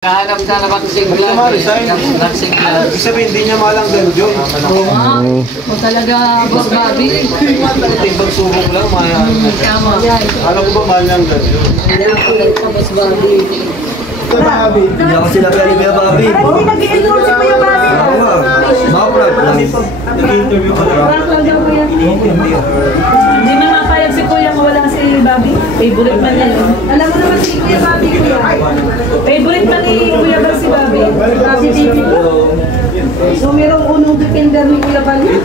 Kahanap ka naman sigla. Ibig sabihin, hindi niya malanggan yun. Oo. O talaga, Boss Bobby. Pagsubok lang, Tama. alam ko ba malanggan yun? Boss Bobby. Hindi ako sila pwede Kuya Bobby. Hindi nag-i-endorse si Kuya Bobby. Baprag lang. Nag-interview ko lang. Hindi na mapayag si Kuya kung wala si Bobby. Favorite man yan. Alam mo naman si Kuya Bobby, Kuya. Favorite man ni Kuya Bobby si Bobby. Bobby TV. So merong unong defender ni Kuya Bobby.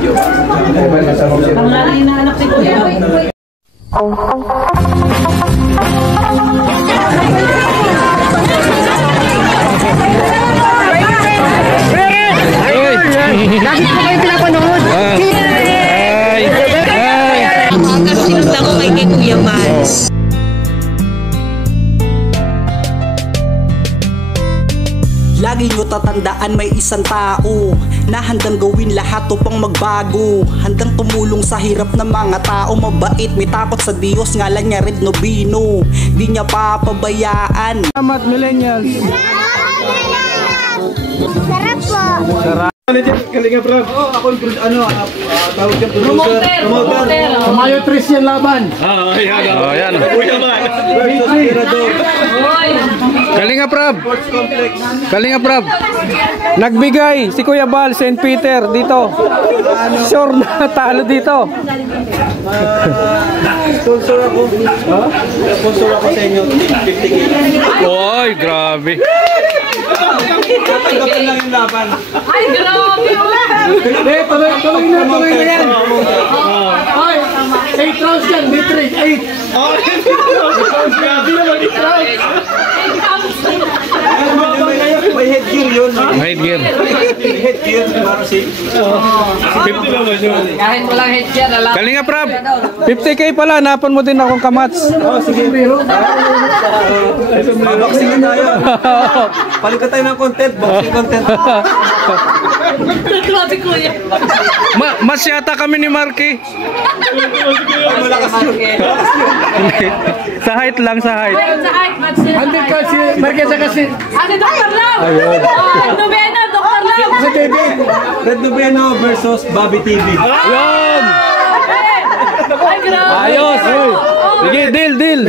Ang nanay na anak ni Kuya. Lagi ko kayo pinapanood. Sinundan ko kay Kuya Mans. Lagi nyo tatandaan may isang tao na handang gawin lahat upang magbago. Handang tumulong sa hirap ng mga tao. Mabait, may takot sa Diyos, ngalan niya Red Nobino. Di niya papabayaan. Salamat millennials. Sarap po. Sarap. Kalinga Brad. Ako yung tawag yung producer. Promoter. Mayo Tris yan laban. Yan. Kuya man. Versus Mirador. Kalinga Prab. Sports Complex. Kalinga Prab. Nagbigay si Kuya Bal, St. Peter dito. Sure na talo dito. Sponsor ako. Sponsor ako sa inyo. 50K. Oy, grabe. Tatanggapin lang yung laban. Ay, grabe! Tuloy na yan. Oy, 8 rounds yan, B3, 8. Grabe naman yung crowd. May headgear yun. Headgear. May headgear. Para si 50 naman yun. Kahit walang head yan, alam. Kalinga Prab, 50K pala, napan mo din akong kamats. Oh, sige. Boxing na tayo. Palikat tayo ng content. Boxing content. Grabe, Kuya. Mas yata kami ni Marky. Ay, malakas yun. Sa height lang, sa height. Sa height match nila. Andit ka si Marky sa kasi. Ano, Dr. Lam? Ayun. Novena, Dr. Lam. Sa TV. Red Nobeno versus Bobby TV. Yun! Ay, grabe. Ayos! Sige, deal!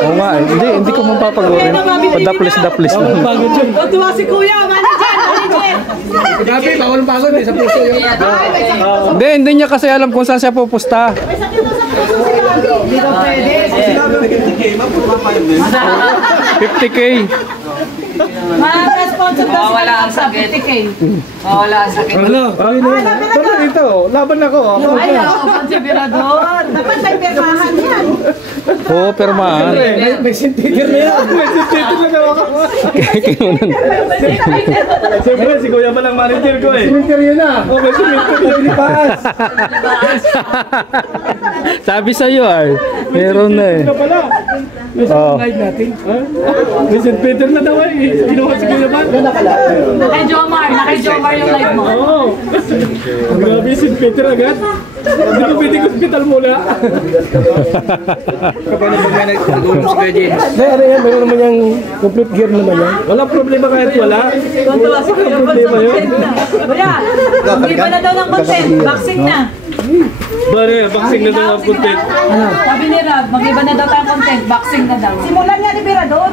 Oo nga, hindi ko mapapagurin. Padaplis lang. Tuwa si Kuya, manager. Grabe, bawal pagod sa puso yun. Hindi niya kasi alam kung saan siya pupusta. Hindi ko pwede. Sinabi ng 50K, mapapayag din. 50K. Mga sponsor daw Mawala ang sa sakit. 50K. Mawala ang sakit. Ano? Tara dito, laban ako. Ay, ako, konsiderador. Dapat may pirmahan yan. Oo, permaan. May sintiger na yan. May sintiger na gawa ka. Siyempre, si Kuya pa lang manager ko eh. Cemetery na. Oh, may sintiger na paas. Sabi sa'yo ay, meron na eh. Ito pala. May live natin. May St. Peter na daw eh. Ginawa si Kuya pa. Nakay Jomar yung live mo. Oo. Grabe, St. Peter agad. Hindi ko pwede hospital muna. Kapag may nagtulong si Kuya James. Ano yan, meron naman yung complete gear naman yan. Wala problema kahit wala. Tuntua si Kuya Bal sa content na. Kuya, mag-iba na daw ng content. Boxing na. Bale, boxing na daw ang content. Sabi ni Rab, mag-iba na daw tayong content. Boxing na daw. Simulan niya ni Birador.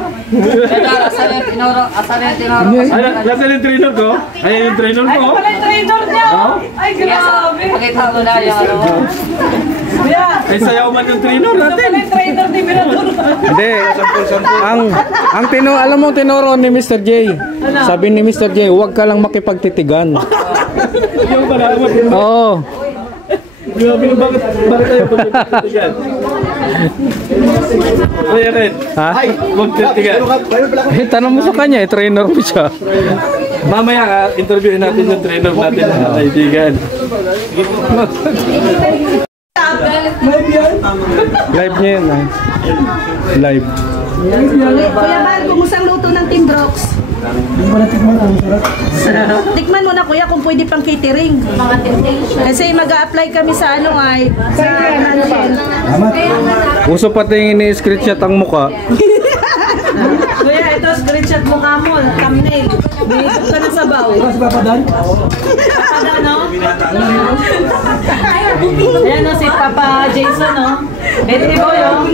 Asan yung tinoro? Ay, nasa yung trainer ko? Ay, yung trainer Ay, ko? ito pala yung trainer niya. Ay, grabe. Pakita ko na yung ano. Kuya, Ay, sayaw man yung trainer ito natin. pala yung trainer ni Birador. Hindi. Alam mo tinuro ni Mr. J. Sabi ni Mr. J, huwag ka lang makipagtitigan. Yung pala, Oo. grabe na bakit tayo pagtitigan? Ay, Red. Ha? Magtitigan. Tanong mo sa kanya, trainer mo siya. Mamaya, interviewin natin yung trainer natin na kaibigan. Live niya yun. Live. Kuya Bal, kumusang luto ng Team Brooks? Tikman mo na kuya kung pwede pang catering. Kasi mag-a-apply kami sa ano ay sa Uso pati yung ini-screenshot ang muka. mukha mo, thumbnail. Binisip ka ng sabaw. Mas papadan? Papadan, no? Ayan, no, si Papa Jason, no? Betty Boy, oh.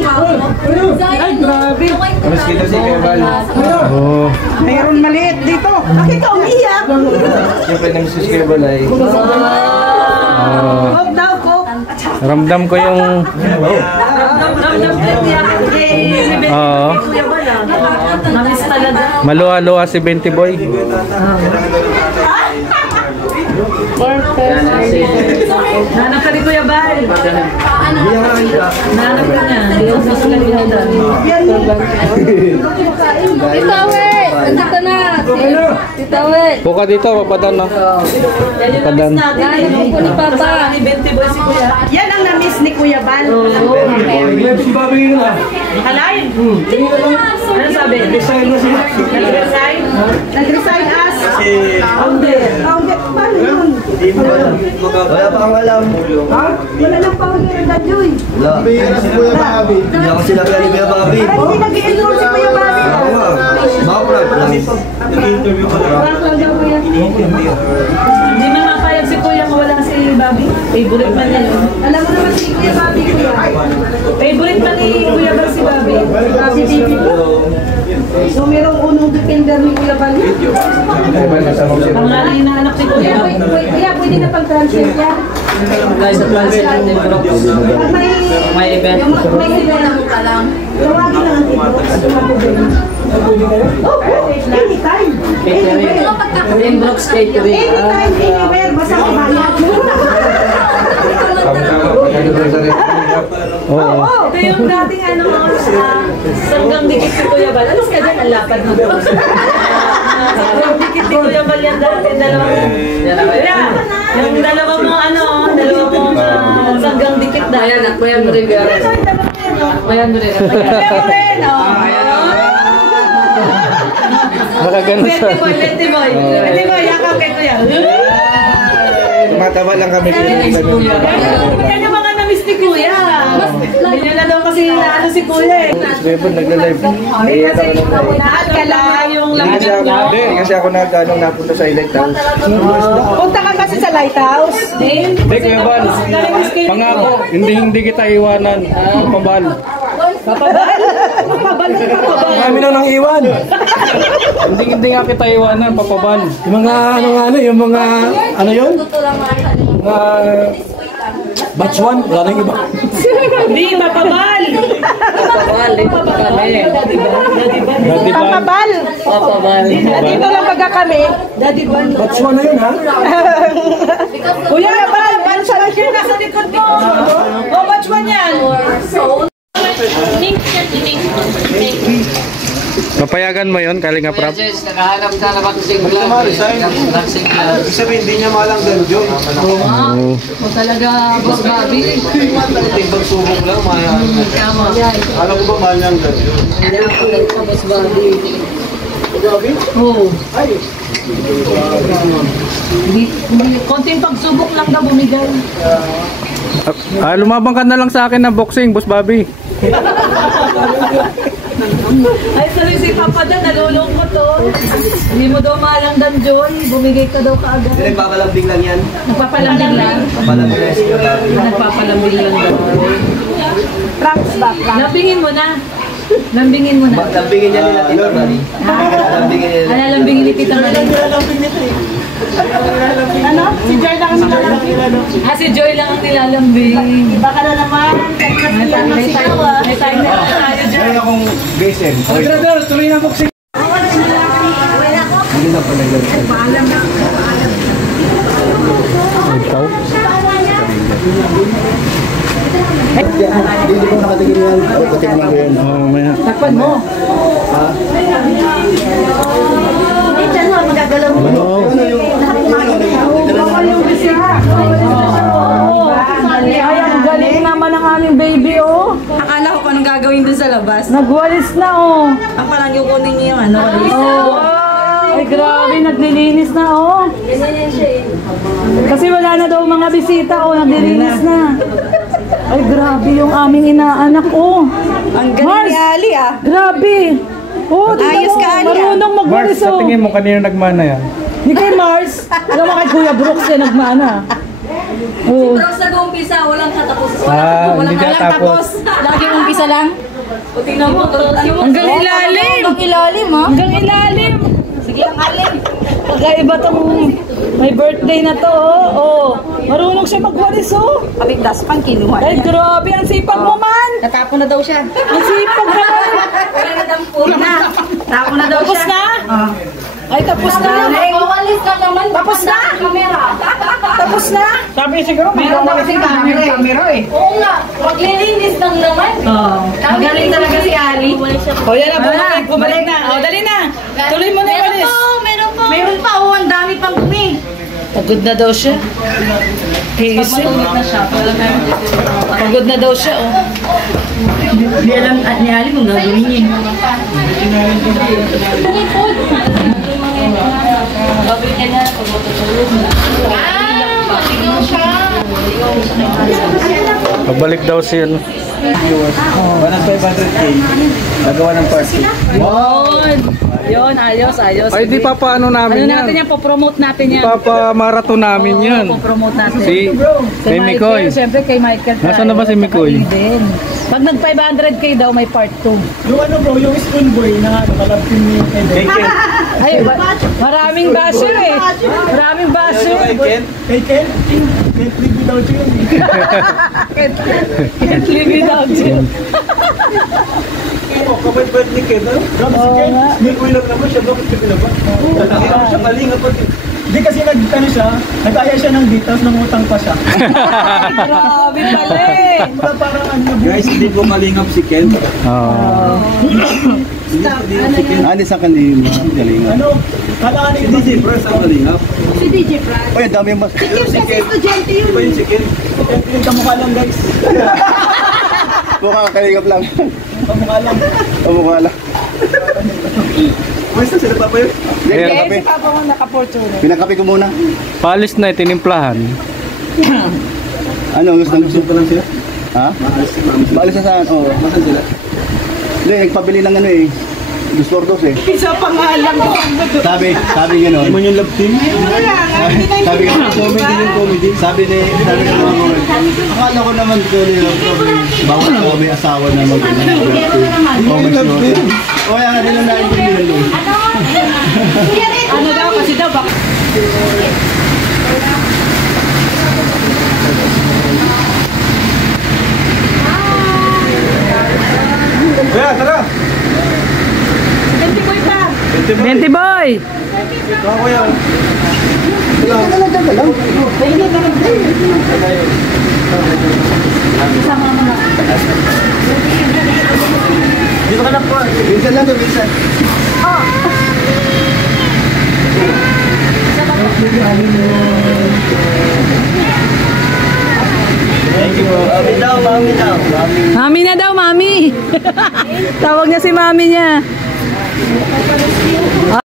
Ay, grabe. Mas kita si Kuya Bal. Oh. Mayroon maliit dito. Bakit ka umiyak? Siyempre nang si Kuya Bal ay. Coke daw, Coke. Ramdam ko yung... Oo. Namiss talaga. Maluwa-luwa si Benty Boy. Nanap ka ni Kuya Bal. Nanap ka niya. Hindi yung susulat niya doon. Tita we! Andito na! Tita we! Buka dito, papadan no? Yan yung Padan. namiss natin. Nainom ko ni Papa. Kasama ni Benty Boy si Kuya. Yan ang na-miss ni Kuya Bal. Si Bobby yun ah. Alive? Ano sabi? Design na siya. Nag-resign? Nag-resign as Founder. founder. Paano yun? Wala pa akong alam. Ha? Wala lang founder na Joy. Wala. Hindi ako sila kaya ni Kuya Bobby. Ay, hindi nag-i-endorse si Kuya Bal. Ako nga. Backward lang. Parang lang daw Kuya. Hindi man mapayag si Kuya mawala si Bobby. Favorite man niya yun. Alam mo naman si Kuya Bobby, Kuya. Favorite man ni Kuya Bal si Bobby. Bobby TV. So, merong unong defender ni Kuya Bal. Ang nanay na anak ni Kuya. Kuya, pwede na pag-transfer yan. Guys, sa transit natin bro. Pag May event. may event ka lang. Tawagin lang ang tito. Oh, anytime. Anywhere. Inbox catering. Anytime, anywhere. Basta mabayad. Oo. Ito yung dating ano, sanggang dikit ni Kuya Bal. Alas ka dyan, ang lapad mo. Sanggang dikit ni Kuya Bal yan dati. Kuya, yung dalawa mo ano, dalawa mo sanggang dikit dahil. Ayan, nakbayan mo rin. Nakbayan mo rin. Kuya mo rin, oh. Nakagano siya. Betty Boy. Betty Boy, yakap kay Kuya. Tumataba lang kami. Yan yung mga na-miss ni Kuya. Hindi na daw kasi naano si Kuya eh. Kuya Bal nagla-live. Hindi kasi lahat ka lang yung lahat nyo. Hindi, kasi ako napunta sa Lighthouse. Punta ka kasi sa Lighthouse. Hindi, Kuya Bal. Pangako, hindi kita iwanan. Papabal. Kami na nang iwan. Hindi nga kita iwanan, papabal. Yung mga yung mga ano yun? Mga batch 1, wala nang iba. Hindi, papabal. Daddy Bal. Papabal. Dito lang baga kami. Daddy Bal. Batch 1 na yun ha? Kuya, Bal sa nasa likod mo. Oh, watch one yan. Papayagan mo yun, Kalinga Kuya Prab? Jess, nakahanap ka na boxing glove. Boxing glove. Sabi, hindi niya malang ganun. Oo. O talaga, Boss Bobby. Pagsubok lang, Tama. alam ko ba mahal niyang ganun? Hindi ako nagpa, Boss Bobby. Oo. Konting pagsubok lang daw bumigay. Lumabang ka na lang sa akin ng boxing, Boss Bobby. Ay, sabi si Papa dyan, nalulungkot to. Hindi mo daw malanggan, Joy. Bumigay ka daw kaagad. Nagpapalambing lang yan. Nagpapalambing lang. Papalambing lang si Kuya Bobby. Nagpapalambing lang daw. Props ba? Lambingin mo na. Lambingin mo na. Lambingin niya nila Tita Mari. Lambingin nila. Lambingin ni Tita Mari. Ano? Si Joy lang ang nilalambing. Si Joy lang ang nilalambing. Baka na naman. May time na lang tayo dyan. Kaya akong gaysen. Brother, tuloy na boxing. Hindi na pala ganun. Ikaw? Hindi ko nakatingin yan. Ako patingin ko yan. Oo, maya. Takpan mo. Diyan mo, magagalaw mo. Bawal yung bisita. Ay, ang galing naman ang aming baby, oh. Akala ko anong gagawin dun sa labas. Nagwalis na, oh. Ang parang yung kunin niya yung ano. Oh. Ay, grabe, naglilinis na, oh. Kasi wala na daw mga bisita, oh. Naglilinis na. Ay, grabe yung aming inaanak, oh. Ang galing ni Ali, ah. Grabe. Oh, tingnan Ayos mo, ka, Ali, ah. marunong Mars, sa tingin mo kanino nagmana yan? Hindi kay Mars. Alam mo kay Kuya Brooks yan nagmana. Oo. Pero sa umpisa, walang katapos. Hindi ka tapos. Lagi umpisa lang. O tingnan mo, Hanggang ilalim. Hanggang ilalim, ha? Hanggang ilalim. Sige, ang alim. Pagkaiba tong may birthday na to, oh. Marunong siya magwalis, oh. Kapigdas pang kinuha Ay, grabe. Ang sipag mo man. Natapon na daw siya. Ang sipag mo man. Wala na dampo na. Tapon na daw Tapos siya. na? Ay, tapos na. Mawalis na naman. Tapos na? Kamera. Tapos na? Sabi siguro, Meron na kasi camera eh. Oo nga. Maglilinis lang naman. Oo. Magaling talaga si Ali. O, yan na, bumalik na. O, dali na. Tuloy mo na yung walis. Meron po. Meron pa. Oo, ang dami pang dumi. Pagod na daw siya. Tiisin. Pagod na daw siya, oh. Hindi alam ni Ali kung gagawin niya. Pagbalik daw siya. Parang 500K. Nagawa ng party. Yun, ayos. Ay, di papaano namin Ano natin yan? yan, popromote natin yan. Papa-marathon namin yan. Popromote natin. Si kay Mikoy. Siyempre kay Michael. Nasaan na ba si Mikoy? Din. Pag nag 500k daw, may part 2. Yung ano bro, yung spoon boy na nakalapin ni Eden. Ay, maraming basher eh. Maraming basher. Kay Ken? Can't live without you. Can't live without you. Kapit-pit ni Ken, ano? Grabe si Ken. Mikoy lang naman siya, bakit siya pinaba? Nakakita siya kalinga pa. Hindi kasi nag-aya siya ng details, nangutang pa siya. Grabe pala eh. Wala parang ano. Guys, hindi ko malingap si Ken. Hindi sa kanila galing. Ano? Kailangan ni DJ Press ang malingap. Si DJ Frank. Oy, dami yung mas. Si Ken. Iba yun si Ken. Yung kamukha lang guys. Mukha kalingap lang. Kamukha lang. Mukha lang. Basta sila pa yun. Pinakape. Papa mo nakaportune. Pinakape ko muna. Palis na, tinimplahan. Ano, gusto Pa lang sila. Ha? Maalis na saan? Oo. Masan sila? Hindi, nagpabili ng ano eh. Distordos eh. Isa pa nga lang. Sabi gano'n. Iman yung love team. Sabi gano'n. Comedy yung comedy. Sabi ng mga akala ko naman ko bawat tao may asawa na mag-comedy. O yan, hindi lang naintindihan doon. Ano daw kasi daw bak. Kuya, tara! 20 boy pa. 20 boy. Ito kuya. Dito ka na po. Minsan lang to, minsan. Thank you bro. Mami daw. Mami na daw, mami. Tawag niya si mami niya.